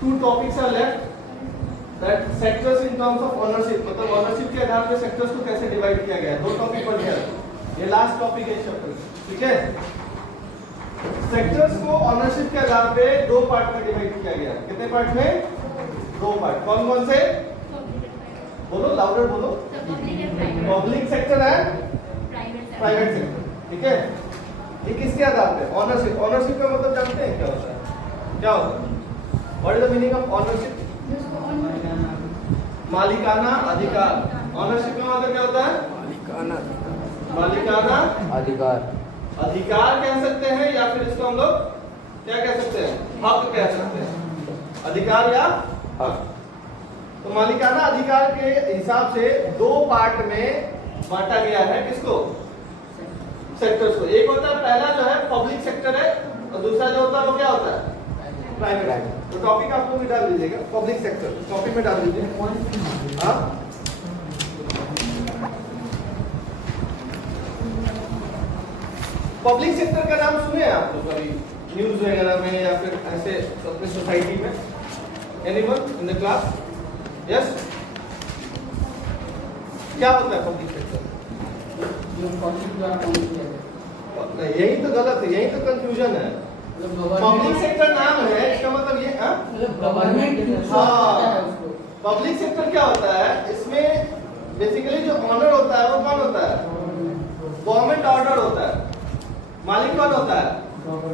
two topics are left. That sectors in terms of ownership, मतलब ownership के आधार पे sectors को कैसे divide किया गया है, दो टॉपिक बन गया। ये लास्ट टॉपिक है इस चैप्टर, ठीक है। सेक्टर्स को ऑनरशिप के आधार पे दो पार्ट में डिवाइड किया गया। कितने पार्ट में? दो पार्ट। कौन कौन से? बोलो, लाउडर बोलो। Public sector and private sector, ठीक है। ये किसके आधार पे? ऑनरशिप। ऑनरशिप का मतलब जानते हैं क्या होता है? क्या होता है? What is the meaning of ownership? मालिकाना अधिकार। ऑनरशिप का मतलब क्या होता है? मालिकाना अधिकार। अधिकार कह सकते हैं या फिर इसको हम लोग क्या कह सकते हैं? हक कह सकते हैं। अधिकार या हक। तो मालिकाना अधिकार के हिसाब से दो पार्ट में बांटा गया है। किसको? सेक्टर्स को। एक होता है, पहला जो है पब्लिक सेक्टर है, और दूसरा जो होता है वो क्या होता है? प्राइवेट। तो टॉपिक आप लोग भी डाल दीजिएगा, पब्लिक सेक्टर टॉपिक में डाल दीजिए। हाँ, पब्लिक सेक्टर का नाम सुने हैं आप लोग कभी न्यूज वगैरह में या फिर ऐसे अपने सोसाइटी में? Anyone in the class? Yes. क्या होता है पब्लिक सेक्टर? यही तो गलत है, यही तो कंफ्यूजन है। पब्लिक सेक्टर नाम है, इसका मतलब ये गवर्नमेंट। हाँ, पब्लिक सेक्टर क्या होता है? इसमें बेसिकली जो ऑनर होता है वो कौन होता है? गवर्नमेंट ऑर्डर होता है। मालिक कौन होता है?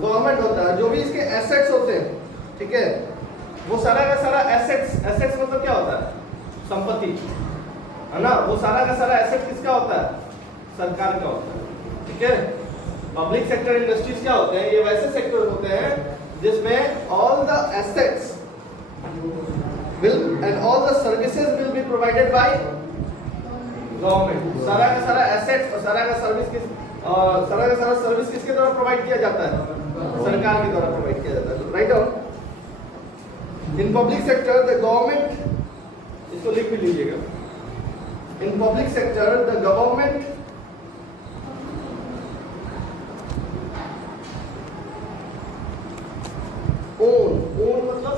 गवर्नमेंट होता है। जो भी इसके एसेट्स होते हैं, ठीक है, वो सारा का सारा एसेट्स, एसेट्स मतलब क्या होता है? संपत्ति, है ना। वो सारा का सारा एसेट किसका होता है? सरकार का होता है, ठीक है। पब्लिक सेक्टर इंडस्ट्रीज क्या होते हैं? ये वैसे सेक्टर होते हैं जिसमें all the assets will and all the services will be provided by government. सारा का सारा एसेट्स और सारा का सारा सर्विस किसके द्वारा प्रोवाइड किया जाता है? सरकार के द्वारा प्रोवाइड किया जाता है। Write down. In public sector the government, इसको लिख भी लीजिएगा। In public sector the government own मतलब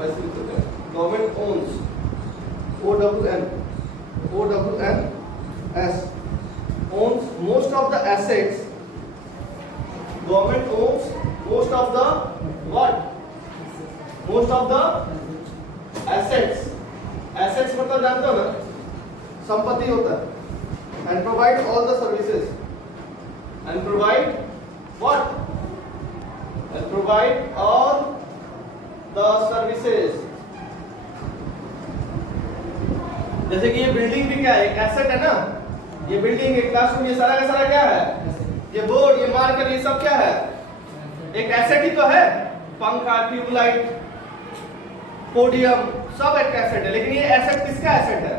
ऐसे लिखते हैं, government owns, O W N S, owns most of the assets. Government owns most of the what? Most of the assets. Assets मतलब जानते हो ना, संपत्ति होता है। And provide all the services. And provide what? And provide all the services. जैसे कि ये बिल्डिंग भी क्या है? एक एसेट है ना। ये बिल्डिंग, एक क्लासरूम, ये सारा का सारा क्या है? ये बोर्ड, ये मार्कर, ये सब क्या है? एक एसेट ही तो है। पंखा, ट्यूबलाइट, पोडियम, सब एक एसेट है। लेकिन ये एसेट किसका एसेट है?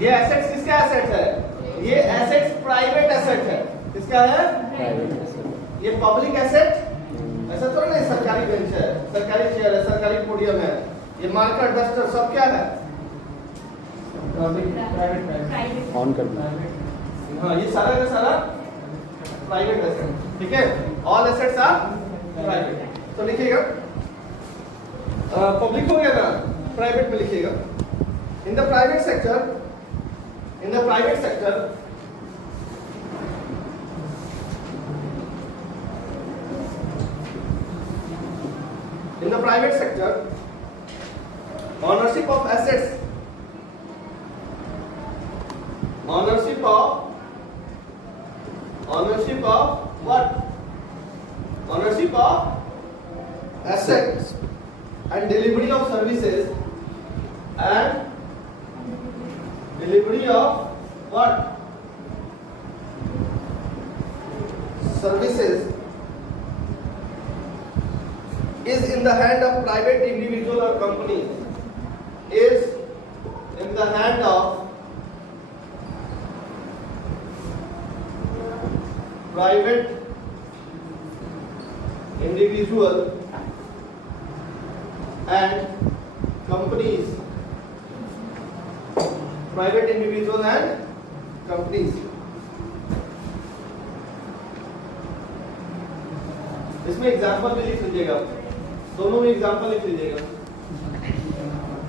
ये एसेट किसका एसेट है? ये एसेट प्राइवेट एसेट है। किसका है? ये पब्लिक एसेट ऐसा थोड़ा नहीं, सरकारी बेंच है, सरकारी चेयर है, सरकारी पोडियम है, ये मार्कर, डस्टर, सब क्या है? ऑन करना। हाँ, ये सारा का सारा प्राइवेट एसेट, ठीक है। All assets are private. तो लिखिएगा, पब्लिक हो गया ना, प्राइवेट में लिखिएगा। In the private sector, in the private sector in the private sector, ownership of assets, ownership of what? Ownership of assets and delivery of services and delivery of what? Services is in the hand of private individual or company. Is in the hand of private individual and companies. Private individual and companies. इसमें example भी लिख लीजिएगा, दोनों में example लिख लीजिएगा।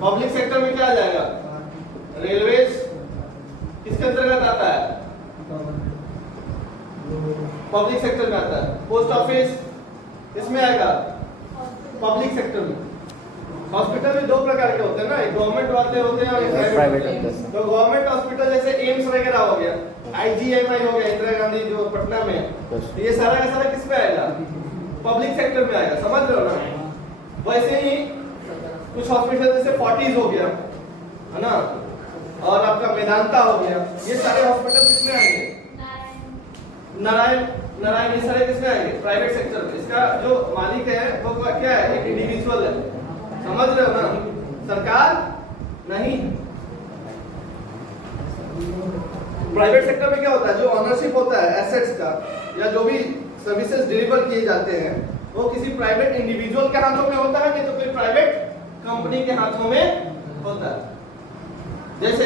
Public sector में क्या आ जाएगा? रेलवेज किसके अंतर्गत आता है? पब्लिक सेक्टर में आता है। पोस्ट ऑफिस इसमें आएगा पब्लिक सेक्टर में। हॉस्पिटल में दो प्रकार के होते हैं ना, एक गवर्नमेंट वाले होते हैं और एक प्राइवेट होते हैं। तो गवर्नमेंट हॉस्पिटल जैसे एम्स वगैरह हो गया, IGMI हो गया, इंदिरा गांधी जो पटना में है, तो ये सारा का सारा किस में आएगा? पब्लिक सेक्टर में आएगा, समझ रहे हो ना? वैसे ही कुछ हॉस्पिटल जैसे फोर्टिस हो गया, है ना, और आपका मेदांता हो गया, ये सारे हॉस्पिटल किसमें आएंगे? नारायण ये सारे किसमें आएंगे? प्राइवेट सेक्टर में। इसका जो मालिक है वो क्या है? एक इंडिविजुअल है, समझ रहे हो ना? सरकार नहीं। प्राइवेट सेक्टर में क्या होता है? जो ऑनरशिप होता है एसेट्स का या जो भी सर्विसेज डिलीवर किए जाते हैं वो किसी प्राइवेट इंडिविजुअल के हाथों में होता है, नहीं तो कोई प्राइवेट कंपनी के हाथों में होता है। जैसे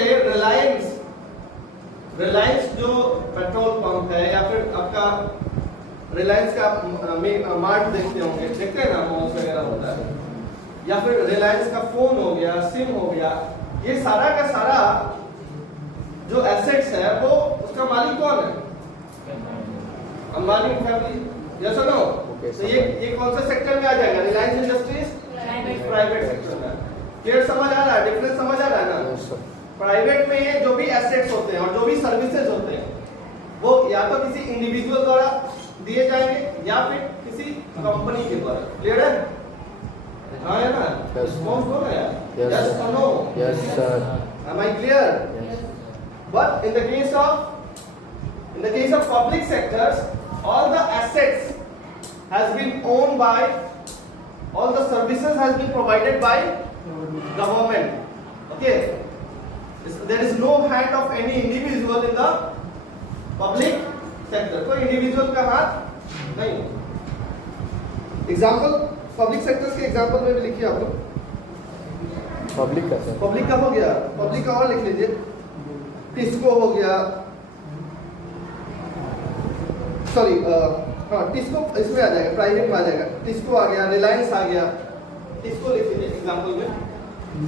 रिलायंस जो पेट्रोल पंप है या फिर आपका रिलायंस का मार्ट देखते होंगे, देखते हैं ना, मॉल्स वगैरह होता है, या फिर रिलायंस का फोन हो गया, सिम हो गया, ये सारा का सारा जो एसेट्स है वो उसका मालिक कौन है? अंबानी फैमिली। यस और नो? तो ये कौन सा सेक्टर में आ जाएगा? रिलायंस इंडस्ट्रीज प्राइवेट सेक्टर में। क्लियर समझ आ रहा है? डिफरेंस समझ आ रहा है ना? प्राइवेट में ये जो भी एसेट्स होते हैं और जो भी सर्विसेज होते हैं वो या तो किसी इंडिविजुअल द्वारा दिए जाएंगे या फिर किसी कंपनी के द्वारा। क्लियर है? हाँ है ना? रिस्पॉन्स कौन है? यस और no? Yes sir. Am I clear? Yes. But in the case of public sectors, all the assets has been owned by, all the services has been provided by government. Okay? There is no hand of any individual in the public sector. कोई individual का हाथ नहीं। Example public sectors के example में भी लिखिए आप लोग। पब्लिक का सर। पब्लिक का हो गया, पब्लिक का और लिख लीजिए। टिस्को हो गया, सॉरी हाँ टिस्को इसमें आ जाएगा, प्राइवेट में आ जाएगा। टिस्को आ गया, रिलायंस आ गया। टिस्को लिख लीजिए एग्जाम्पल में।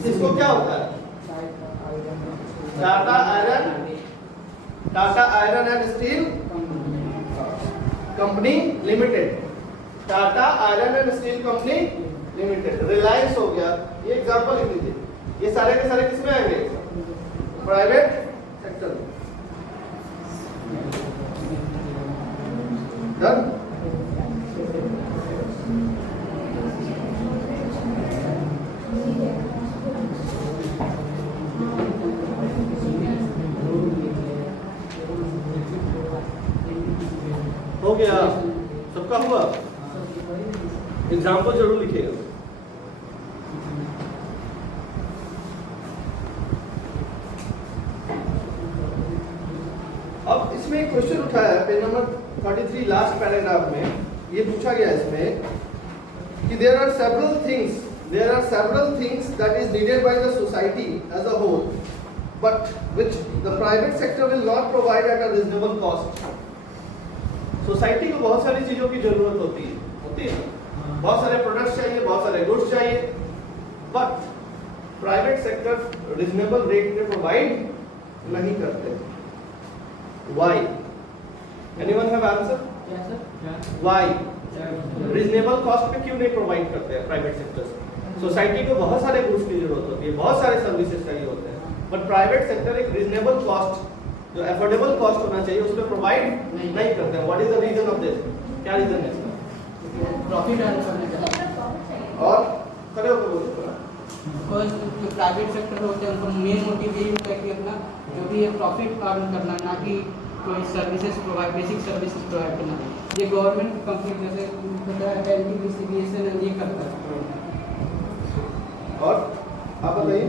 टिस्को क्या होता है? Tata iron and steel company limited. Tata iron and steel company limited. Reliance हो गया, ये एग्जाम्पल लिख लीजिए। ये सारे के सारे किसमें आएंगे? प्राइवेट सेक्टर में। डन? हो गया? सबका हुआ? एग्जाम्पल जरूर लिखिएगा। अब इसमें एक क्वेश्चन उठाया है पेज नंबर 33 लास्ट पैराग्राफ में। ये पूछा गया इसमें कि there are several things that is needed by the society as a whole but which the private sector will not provide at a reasonable cost. Society को बहुत सारी चीजों की जरूरत होती है ना, बहुत सारे प्रोडक्ट्स चाहिए, बहुत सारे गुड्स चाहिए, but private sector reasonable rate पे प्रोवाइड नहीं करते। Why? Anyone have answer? Yes sir. Why? Reasonable cost पे क्यों नहीं प्रोवाइड करते हैं प्राइवेट सेक्टर्स? सोसाइटी को बहुत सारे गुड्स की जरूरत होती है, बहुत सारे सर्विसेज चाहिए होते हैं, बट प्राइवेट सेक्टर एक रीजनेबल कॉस्ट, जो अफोर्डेबल कॉस्ट होना चाहिए, उस पर प्रोवाइड नहीं करते हैं। What is the reason of this? क्या रीजन है इसका? प्रॉफिट अर्न करने का। और खड़े होकर बोलो। बिकॉज जो प्राइवेट सेक्टर होते हैं उनका मेन मोटिव यही होता है कि अपना जो भी है प्रॉफिट अर्न करना, ना कि कोई services provide, basic services provide करना। ये गवर्नमेंट कंपनी जैसे एनटीपीसी ये करता है। और आप बताइए,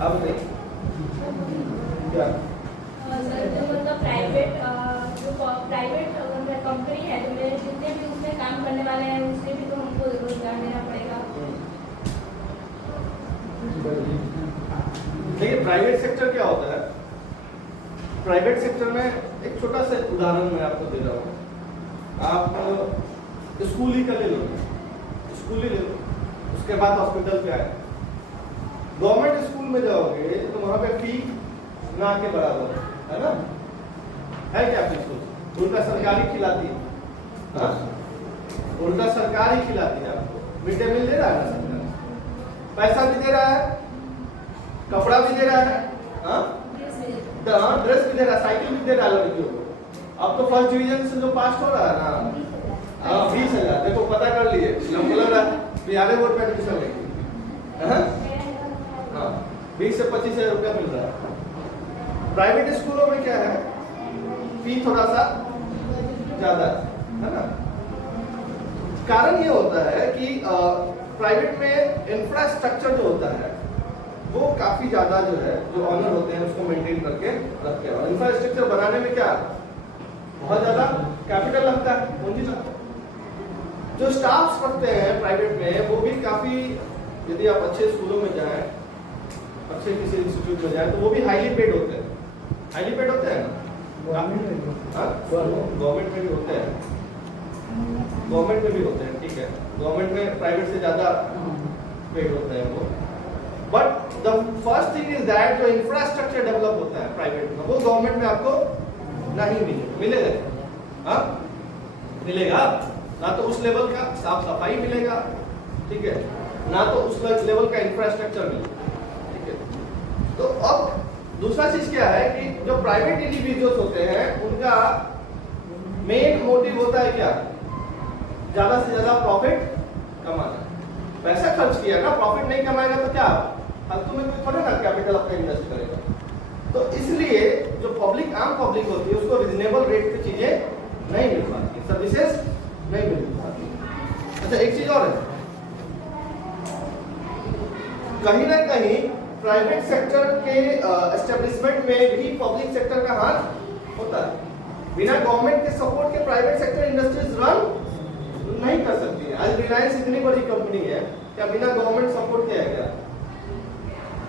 आप बताइए क्या? सर जो मतलब प्राइवेट कंपनी है, तो मेरे जितने भी उसमें काम करने वाले हैं उससे भी तो हमको रोजगार देना पड़ेगा। देखिए प्राइवेट सेक्टर क्या होता है? प्राइवेट सेक्टर में एक छोटा सा उदाहरण मैं आपको दे रहा हूँ। आप स्कूल ही का ले लो, स्कूल ही ले लो, उसके बाद हॉस्पिटल पे आए। गवर्नमेंट स्कूल में जाओगे तो वहां पे फी ना के बराबर है ना, है क्या फीस? उल्टा सरकारी खिलाती है, हाँ? उल्टा सरकार ही खिलाती है आपको। मिड डे मील दे रहा है ना सरकार, पैसा भी दे रहा है, कपड़ा भी दे रहा है, हाँ? ड्रेस भी दे रहा है, साइकिल भी दे रहा है लड़कियों को। अब तो फर्स्ट डिवीजन से जो पास हो रहा है ना, हाँ 20,000, देखो पता कर लिए, लग रहा है बिहार बोर्ड में एडमिशन लेगी, हाँ 20 से 25,000 रुपया मिल रहा है। प्राइवेट स्कूलों में क्या है, फी थोड़ा सा ज्यादा है ना। कारण ये होता है कि प्राइवेट में इंफ्रास्ट्रक्चर जो होता है वो काफी ज्यादा जो है, जो ऑनर होते हैं उसको मेंटेन करके रखते हैं। और इंफ्रास्ट्रक्चर बनाने में क्या बहुत ज्यादा कैपिटल लगता है, पूंजी लगता है। जो स्टाफ्स रखते हैं प्राइवेट में वो भी काफी, यदि आप अच्छे स्कूलों में जाएं, अच्छे किसी इंस्टीट्यूट में जाएं, तो वो भी हाईली पेड होते हैं। हाईली पेड होते हैं ना, गवर्नमेंट में भी होते हैं, गवर्नमेंट में भी होते हैं, ठीक है, गवर्नमेंट में प्राइवेट से ज्यादा पेड होते हैं वो। But the first thing is that जो इंफ्रास्ट्रक्चर डेवलप होता है प्राइवेट में, वो गवर्नमेंट में आपको नहीं मिलेगा, हाँ मिलेगा ना, तो उस लेवल का साफ सफाई मिलेगा, ठीक है, ना तो उस लेवल का इंफ्रास्ट्रक्चर मिलेगा, ठीक है। तो अब दूसरा चीज क्या है कि जो प्राइवेट इंडिविजुअल्स होते हैं उनका मेन मोटिव होता है क्या, ज्यादा से ज्यादा प्रॉफिट कमाना। पैसा खर्च किया ना, प्रॉफिट नहीं कमाएगा तो क्या फालतू में कोई थोड़ा ना कैपिटल अपना इन्वेस्ट करेगा। तो इसलिए जो पब्लिक, आम पब्लिक होती है, उसको रिजनेबल रेट पे चीजें नहीं मिल पाती, सर्विसेज नहीं मिल पाती। अच्छा एक चीज और है, कहीं ना कहीं प्राइवेट सेक्टर के एस्टेब्लिशमेंट में भी पब्लिक सेक्टर का हाथ होता है। बिना गवर्नमेंट के सपोर्ट के प्राइवेट सेक्टर इंडस्ट्रीज रन नहीं कर सकती है। आज रिलायंस इतनी बड़ी कंपनी है, क्या बिना गवर्नमेंट सपोर्ट के है क्या?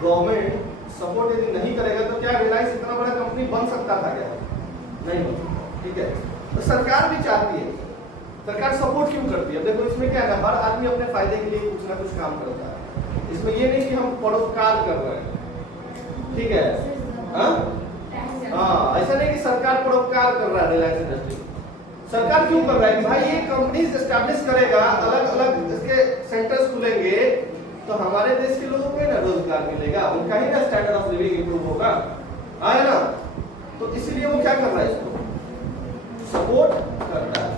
गवर्नमेंट सपोर्ट यदि नहीं करेगा तो क्या रिलायंस इतना बड़ा कंपनी बन सकता था क्या? नहीं बन सकता, ठीक है। तो सरकार भी चाहती है, सरकार सपोर्ट क्यों करती है? देखो इसमें क्या है, हर आदमी अपने फायदे के लिए कुछ ना कुछ काम करता है। इसमें ये नहीं कि हम परोपकार कर रहे हैं, ठीक है, हाँ ऐसा नहीं कि सरकार परोपकार कर रहा है रिलायंस इंडस्ट्री। सरकार क्यों कर रहा है कि भाई ये कंपनीज एस्टैब्लिश करेगा, अलग अलग इसके सेंटर्स खुलेंगे, तो हमारे देश के लोगों को ना रोजगार मिलेगा, उनका ही ना स्टैंडर्ड ऑफ लिविंग इंप्रूव होगा, है ना। तो इसीलिए वो क्या कर रहा है, इसको सपोर्ट करता है।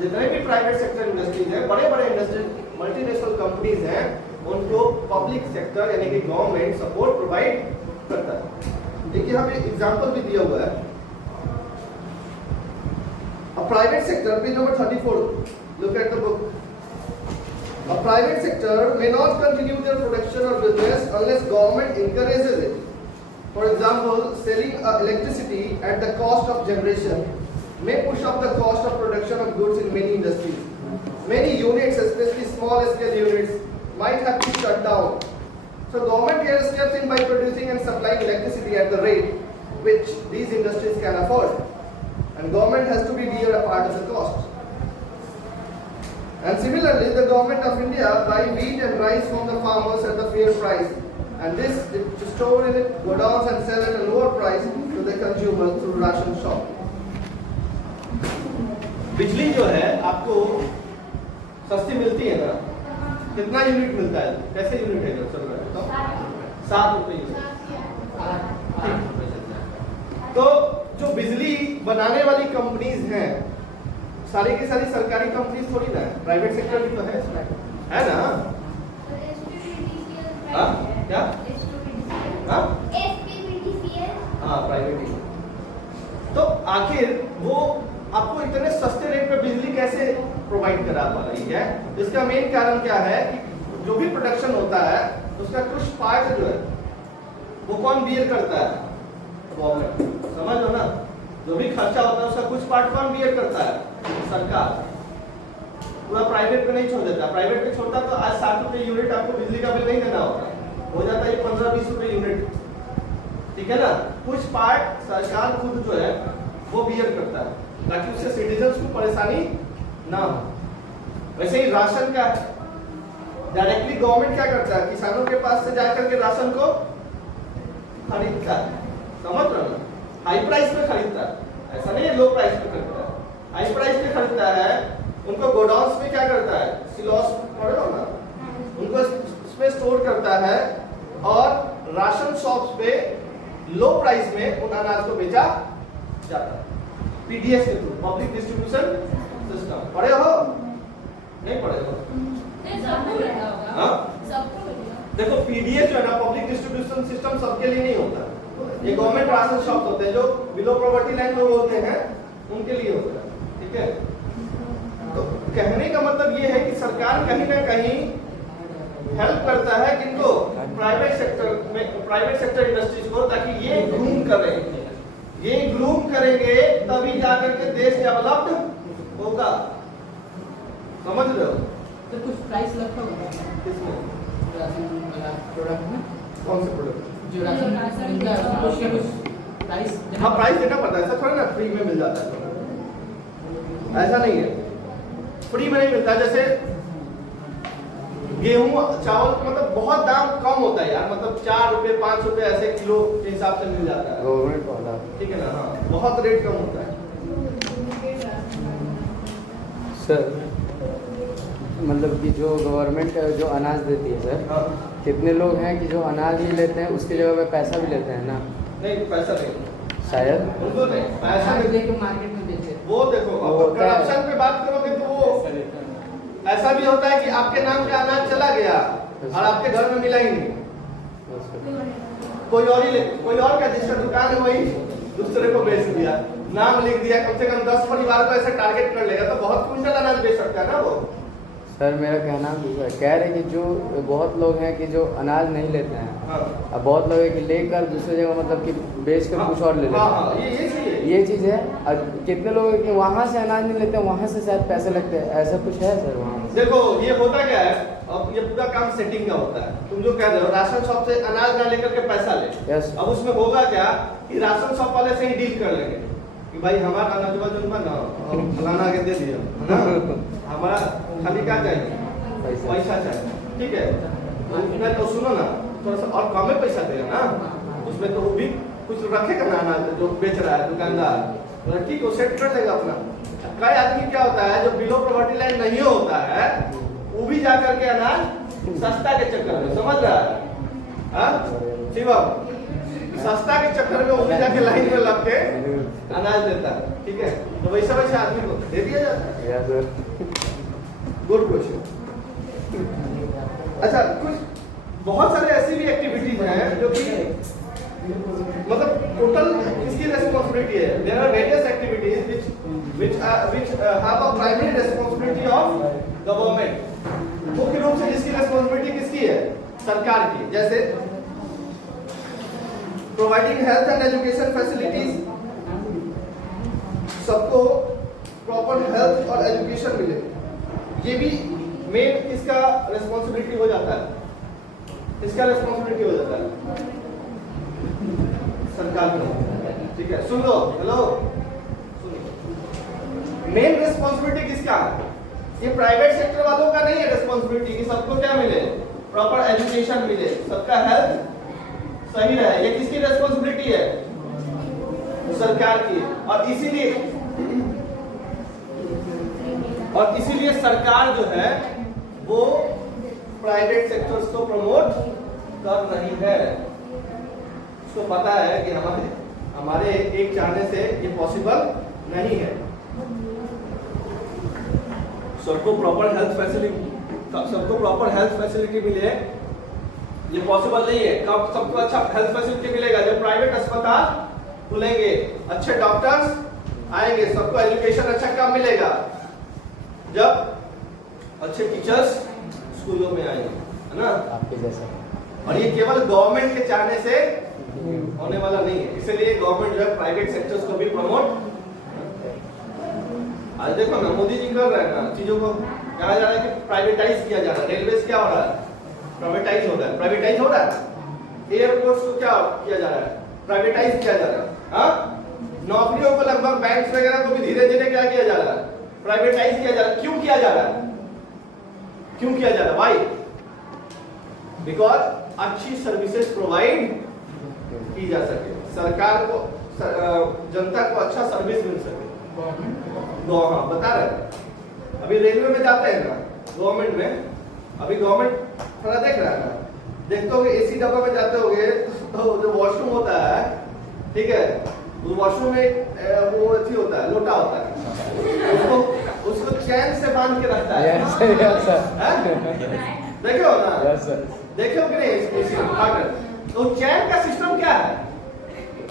जितने भी प्राइवेट सेक्टर इंडस्ट्रीज है, बड़े बड़े इंडस्ट्री मल्टीनेशनल कंपनीज हैं, उनको पब्लिक सेक्टर यानी कि गवर्नमेंट सपोर्ट प्रोवाइड करता है। देखिए यहाँ पे एग्जांपल भी दिया हुआ है। A private sector, page number 34, look at the book. A private sector may not continue their production or business unless government encourages it. For example, selling electricity at the cost of generation may push up the cost of production of goods in many industries. Many units, especially small scale units, might have to shut down. So government here steps in by producing and supplying electricity at the rate which these industries can afford. And government has to be bear a part of the cost. And similarly, the government of India buy wheat and rice from the farmers at the fair price, and this to store in it godowns and sell at a lower price to the consumer through ration shop. बिजली जो है आपको सस्ती मिलती है ना, कितना unit मिलता है, कैसे यूनिट है चल रहा है, तो 7 रुपए यूनिट। तो जो बिजली बनाने वाली कंपनीज हैं, सारी की सारी सरकारी कंपनीज थोड़ी ना है, प्राइवेट सेक्टर भी तो है इसमें, है ना। हाँ क्या, हाँ प्राइवेट ही। तो आखिर वो आपको इतने सस्ते रेट पे बिजली कैसे प्रोवाइड करा पा रही है? इसका मेन कारण क्या है कि जो भी प्रोडक्शन होता है उसका कुछ पार्ट जो है वो कौन बियर करता है? गवर्नमेंट। समझ लो ना, जो भी खर्चा होता है उसका कुछ पार्ट कौन बियर करता है? सरकार। पूरा प्राइवेट पे नहीं छोड़ देता। प्राइवेट पे छोड़ता तो आज 7 रुपए यूनिट आपको बिजली का बिल नहीं देना होता, हो जाता है 15-20 रुपए यूनिट, ठीक है ना। कुछ पार्ट सरकार खुद जो है वो बियर करता है ताकि उससे सिटीजन्स को परेशानी ना हो। वैसे ही राशन का डायरेक्टली गवर्नमेंट क्या करता है, किसानों के पास से जाकर के राशन को खरीदता है, समझ रहे हो, हाई प्राइस पे खरीदता है, ऐसा नहीं है लो प्राइस पे खरीदता है, हाई प्राइस पे खरीदता है। उनको गोडाउन्स में क्या करता है, सिलॉस पड़े हो ना, उनको इसमें स्टोर करता है और राशन शॉप्स पे लो प्राइस में उन अनाज को बेचा जाता है पीडीएस के थ्रू, पब्लिक डिस्ट्रीब्यूशन सिस्टम। पढ़े हो नहीं पढ़े हो? सबको मिलता होगा। हाँ? सबको मिलेगा। देखो पीडीएस जो है ना, पब्लिक डिस्ट्रीब्यूशन सिस्टम सबके लिए नहीं होता। ये गवर्नमेंट राशन शॉप होते हैं जो बिलो पॉवर्टी लाइन लोग होते हैं उनके लिए होता है, ठीक है। तो कहने का मतलब ये है कि सरकार कहीं ना कहीं हेल्प करता है किनको, प्राइवेट सेक्टर में, प्राइवेट सेक्टर इंडस्ट्रीज को, ताकि ये ग्रूम करें, ये ग्रूम करेंगे तभी जाकर के देश डेवलप्ड होगा, समझ रहे हो? तो कुछ प्राइस लगता होगा किसमें? राशन वाला प्रोडक्ट में, कौन से प्रोडक्ट? जो राशन मिलता है कुछ ना कुछ प्राइस हाँ प्राइस देना पड़ता है, ऐसा थोड़ा ना फ्री में मिल जाता है, ऐसा नहीं है, फ्री में नहीं मिलता। जैसे गेहूं चावल मतलब बहुत दाम कम होता है यार, मतलब 4 रुपए 5 रुपए ऐसे किलो के हिसाब से मिल जाता है, गवर्नमेंट वाला। ठीक है ना। हाँ बहुत रेट कम होता है। सर मतलब कि जो गवर्नमेंट जो अनाज देती है सर, हाँ कितने लोग हैं कि जो अनाज नहीं लेते हैं उसकी जगह पे पैसा भी लेते हैं ना? नहीं पैसा नहीं, शायद उनको नहीं पैसा नहीं, लेके मार्केट में बेचे। वो देखो वो अब होता है। करप्शन पे बात करोगे तो वो ऐसा भी होता है कि आपके नाम का अनाज चला गया और आपके घर में मिला ही नहीं, कोई और ही कोई और का जिसका दुकान है वही दूसरे को बेच दिया, नाम लिख दिया, कम से कम 10 परिवार को ऐसे टारगेट कर लेगा तो बहुत क्विंटल अनाज बेच सकता है ना वो। सर मेरा कहना कह रहे कि जो बहुत लोग हैं कि जो अनाज नहीं लेते हैं, हाँ अब बहुत लोग हैं कि लेकर दूसरी जगह मतलब कि बेच कर कुछ और ले लेते हाँ हैं। हाँ ये चीज है। ये चीज़ है। और कितने लोग हैं कि वहाँ से अनाज नहीं लेते हैं, वहाँ से शायद पैसे लगते हैं, ऐसा कुछ है सर वहाँ? देखो ये होता क्या है, अब ये पूरा काम सेटिंग का होता है। तुम जो कह रहे हो राशन शॉप से अनाज ना लेकर के पैसा ले, यस। अब उसमें होगा क्या कि राशन शॉप वाले से ही डील कर लेंगे कि भाई हमारा अनाजवा जो ना फलाना के दे दिया है ना, हमारा खाली क्या चाहिए, पैसा चाहिए, ठीक है। तो तो सुनो ना, थोड़ा सा और कम में पैसा देगा ना, उसमें तो वो भी कुछ रखेगा ना अनाज जो बेच रहा है दुकानदार, तो ठीक है सेट कर लेगा अपना। कई आदमी क्या होता है जो बिलो पॉवर्टी लाइन नहीं होता है वो भी जा करके अनाज सस्ता के चक्कर में, समझ रहा है हाँ? शिवम सस्ता के चक्कर में वो भी जाके लाइन में लग के अनाज देता है, ठीक है। तो वैसे वैसे आदमी को दे दिया जाता है। या सर गुड क्वेश्चन। अच्छा कुछ बहुत सारे ऐसी भी एक्टिविटीज हैं जो कि मतलब टोटल किसकी रेस्पॉन्सिबिलिटी है। There are various activities which have a primary responsibility of government, मुख्य रूप से जिसकी रेस्पॉन्सिबिलिटी किसकी है, सरकार की। जैसे providing health and education facilities, सबको प्रॉपर हेल्थ और एजुकेशन मिले, ये भी मेन किसका रेस्पॉन्सिबिलिटी हो जाता है, इसका रेस्पॉन्सिबिलिटी हो जाता है सरकार का, ठीक है। सुन लो, हेलो मेन रेस्पॉन्सिबिलिटी किसका है, ये प्राइवेट सेक्टर वालों का नहीं है रेस्पॉन्सिबिलिटी कि सबको क्या मिले, प्रॉपर एजुकेशन मिले, सबका हेल्थ सही रहे, ये किसकी रेस्पॉन्सिबिलिटी है, सरकार की। और इसीलिए सरकार जो है वो प्राइवेट सेक्टर्स को प्रमोट कर रही है। उसको पता है कि हमारे एक चाहने से ये पॉसिबल नहीं है। सबको प्रॉपर हेल्थ फैसिलिटी मिले, ये पॉसिबल नहीं है। कब सबको अच्छा हेल्थ फैसिलिटी मिलेगा, जब प्राइवेट अस्पताल खुलेंगे, अच्छे डॉक्टर्स आएंगे, सबको एजुकेशन अच्छा कब मिलेगा, जब अच्छे टीचर्स स्कूलों में आएंगे, है ना। आपके जैसा। और ये केवल गवर्नमेंट के चाहने से होने वाला नहीं है, इसलिए गवर्नमेंट जो है प्राइवेट सेक्टर्स को भी प्रमोट। आज देखो ना मोदी जी कर रहे हैं ना, चीजों को कहा जा रहा है कि प्राइवेटाइज किया जा रहा है। रेलवे क्या हो रहा है, प्राइवेटाइज हो रहा है, प्राइवेटाइज हो रहा है। एयरपोर्ट्स को क्या किया जा रहा है, प्राइवेटाइज किया जा रहा है। हाँ, नौकरियों को लगभग बैंक वगैरह को भी धीरे धीरे क्या किया जा रहा है, प्राइवेटाइज किया जा रहा है। क्यों किया जा रहा है? क्यों किया जा रहा है? व्हाई? बिकॉज अच्छी सर्विसेज प्रोवाइड की जा सके, सरकार को जनता को अच्छा सर्विस मिल सके। हाँ, बता रहे हैं। अभी रेलवे में जाते हैं ना, गवर्नमेंट में, अभी गवर्नमेंट थोड़ा देख रहा है ना, देखते होगे एसी डब्बा में जाते होगे तो जो वॉशरूम होता है, ठीक है, उस वॉशरूम में वो अथी होता है, लोटा होता है, उसको चैन से बांध के रखता है। Yes, sir. हैं? देखे हो ना? Yes, sir. देखे हो कि नहीं एसी फाटक? तो चैन का सिस्टम क्या है?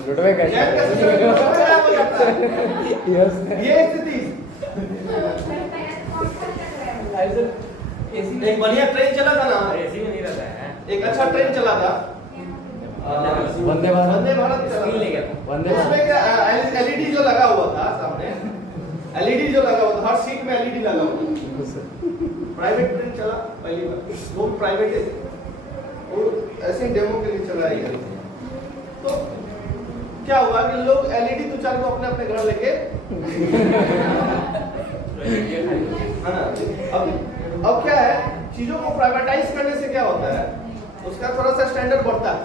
लुटवे का चैन का सिस्टम खराब हो जाता है। यस ये स्थिति। एक बढ़िया ट्रेन चला था ना, एसी में नहीं रहता है। एक अच्छा ट्रेन चला था, वंदे भारत। वंदे भारत चला स्क्रीन था। ले गया था। वंदे उसमें भारत। क्या एलईडी जो लगा हुआ था सामने, एलईडी जो लगा हुआ था, हर सीट में एलईडी लगा हुआ था। प्राइवेट ट्रेन चला पहली बार, वो प्राइवेट है, और ऐसे डेमो के लिए चला रही है। तो क्या हुआ कि लोग एलईडी दो चार को अपने अपने घर लेके, है ना? अब क्या है, चीजों को प्राइवेटाइज करने से क्या होता है, उसका थोड़ा सा स्टैंडर्ड बढ़ता है।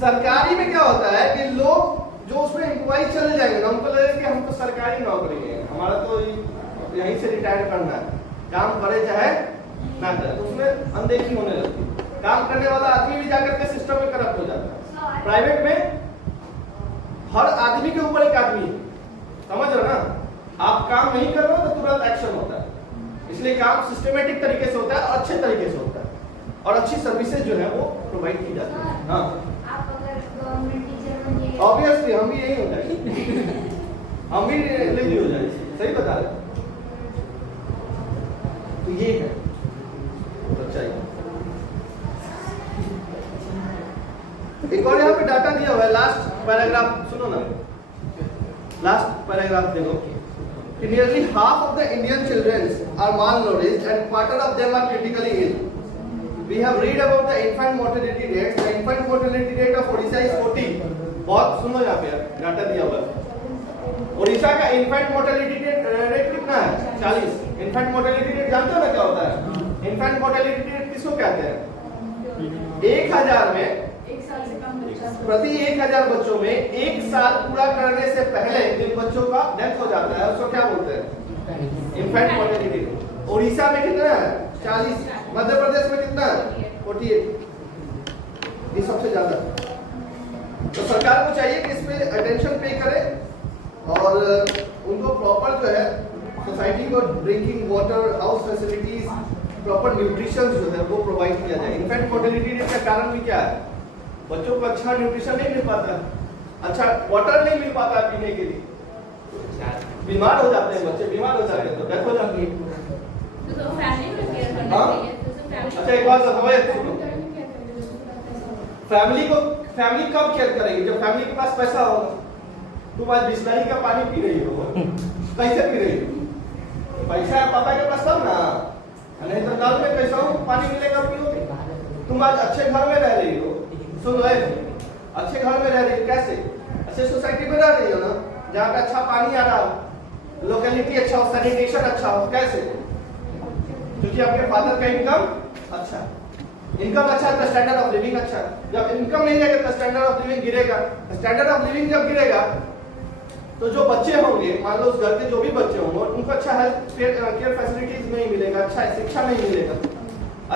सरकारी में क्या होता है कि लोग जो उसमें एम्प्लॉय चले जाएंगे ना, उनको लगेगा कि हम तो सरकारी नौकरी है, हमारा तो यहीं से रिटायर करना है, काम करे चाहे ना करे, तो उसमें अनदेखी होने लगती है। काम करने वाला आदमी भी जाकर के सिस्टम में करप्ट हो जाता है। प्राइवेट में हर आदमी के ऊपर एक आदमी है, समझ रहे हो ना? आप काम नहीं कर रहे हो तो तुरंत एक्शन होता है, इसलिए काम सिस्टमेटिक तरीके से होता है और अच्छे तरीके से होता है, और अच्छी सर्विसेज जो है वो प्रोवाइड की जाती है। हाँ, आप अगर गवर्नमेंट टीचर बनिए, ऑब्वियसली हम भी यही हो जाएंगे, हम भी लेजी हो जाएंगे, सही बता रहे। तो ये है सच्चाई। एक और यहाँ पे डाटा दिया हुआ है, लास्ट पैराग्राफ सुनो ना, लास्ट पैराग्राफ देखो कि nearly half of the Indian children are malnourished and quarter of them are critically ill. We have read about the infant mortality rates. The infant mortality rate of Odisha is 40. बहुत सुनो यहाँ पे data दिया हुआ है। उड़ीसा का infant mortality rate कितना है? 40। infant mortality rate जानते हो ना क्या होता है? infant mortality rate किसको कहते हैं? 1000 में एक साल से कम बच्चा प्रति 1000 बच्चों में 1 साल पूरा करने से पहले जिन बच्चों का डेथ हो जाता है उसको क्या बोलते हैं? Infant mortality. उड़ीसा में कितना है? 40। मध्य प्रदेश में कितना है? 48। ये सबसे ज्यादा। तो सरकार को चाहिए कि इस पे अटेंशन पे करे और उनको प्रॉपर जो है सोसाइटी को drinking water, house facilities, proper nutrition जो है वो प्रोवाइड किया जाए। इन्फेंट मोर्टेलिटी रेट का कारण भी क्या है? बच्चों को अच्छा न्यूट्रिशन नहीं मिल पाता, अच्छा वाटर नहीं मिल पाता पीने के लिए, बीमार हो जाते हैं बच्चे, बीमार हो जाते हैं तो डेथ हो जाती है। तो फैमिली को केयर करना हाँ? चाहिए। तो अच्छा एक बात बताओ, फैमिली कब केयर करेगी? जब फैमिली के पास पैसा होगा। तुम आज बिस्लरी का पानी पी रही हो, कैसे पी रही हो? पैसा है पापा के पास तब ना, नहीं तो नल में कैसा हो पानी मिलेगा पियोगे। तुम आज अच्छे घर में रह रही हो, सुन रहे हो, अच्छे घर में रह रही हो, कैसे? अच्छे सोसाइटी में रह रही हो ना, जहाँ पे अच्छा पानी आ रहा हो, लोकेलिटी अच्छा हो, सैनिटेशन अच्छा हो, कैसे? क्योंकि आपके फादर का इनकम अच्छा है तो स्टैंडर्ड ऑफ लिविंग अच्छा है। जब इनकम नहीं रहेगा तो स्टैंडर्ड ऑफ लिविंग गिरेगा। स्टैंडर्ड ऑफ लिविंग जब गिरेगा तो जो बच्चे होंगे, मान लो उस घर के जो भी बच्चे होंगे, उनको अच्छा हेल्थ केयर फैसिलिटीज नहीं मिलेगा, अच्छा शिक्षा नहीं मिलेगा,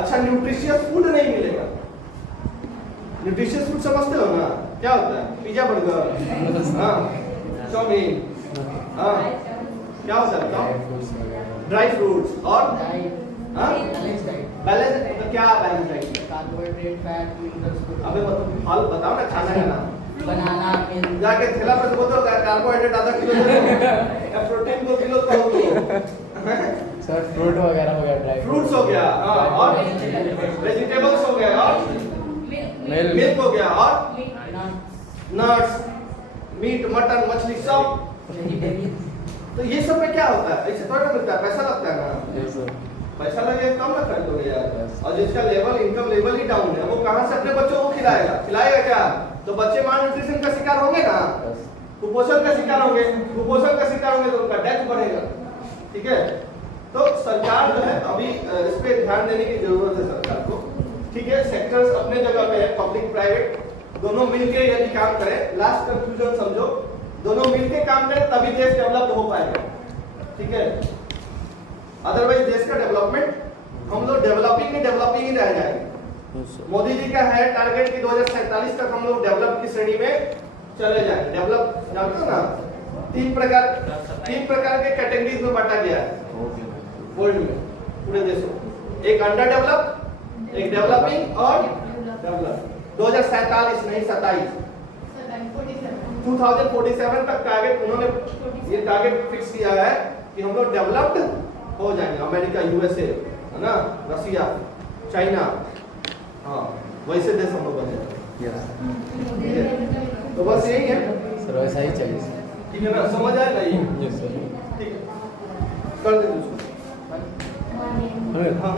अच्छा न्यूट्रिशियस फूड नहीं मिलेगा। न्यूट्रिशियस फूड समझते हो ना क्या होता है? पिज्जा, बर्गर, हाँ, चाउमीन, हाँ, क्या होता है बताओ? ड्राई फ्रूट्स और बैलेंस। तो क्या balance diet? Carbohydrate, fat, minerals. अबे फल बताओ ना, खाना है ना, बनाना, मिल्क। जाके ठेला पे से बोलो कार्बोहाइड्रेट आधा किलो दे दो या प्रोटीन 2 किलो तो दो। सर फ्रूट वगैरह हो गया, ड्राई फ्रूट्स हो गया, हाँ, और वेजिटेबल्स हो गया, और मिल्क हो गया, और नट्स, मीट, मटन, मछली सब। तो ये सब में क्या होता है? ऐसे थोड़ा मिलता है, पैसा लगता है ना। पैसा लगे कम ना खरीदोगे यार। और जिसका लेवल, इनकम लेवल ही डाउन है, वो कहाँ से अपने बच्चों को खिलाएगा क्या? तो बच्चे माल न्यूट्रिशन का शिकार होंगे ना, कुपोषण का शिकार होंगे तो उनका डेथ बढ़ेगा। ठीक है। तो सरकार जो है अभी इस पे ध्यान देने की जरूरत है सरकार को, ठीक है। सेक्टर्स अपने जगह पे है, पब्लिक प्राइवेट दोनों मिलके यदि काम करें, लास्ट कंक्लूजन समझो, दोनों मिलके काम करें तभी देश डेवलप हो पाएगा, ठीक है। अदरवाइज देश का डेवलपमेंट हम लोग डेवलपिंग ही रह जाएंगे। मोदी जी का है टारगेट कि 2047 तक हम लोग डेवलप की श्रेणी में चले जाएंगे। डेवलप जानते हो ना, तीन प्रकार के कैटेगरीज में बांटा गया है वर्ल्ड में, पूरे देशों में। एक अंडर डेवलप, एक डेवलपिंग और डेवलप। 2047 नहीं 27 2047 तक टारगेट उन्होंने ये टारगेट फिक्स किया है कि हम लोग डेवलप्ड हो जाएंगे। अमेरिका, यूएसए है ना, रसिया, चाइना, हाँ वैसे देश हम लोग बने। तो बस यही है सर, वैसा ही चाहिए। ठीक है ना, समझ आया ना ये? Yes sir. ठीक है, कर देंगे उसको। हाँ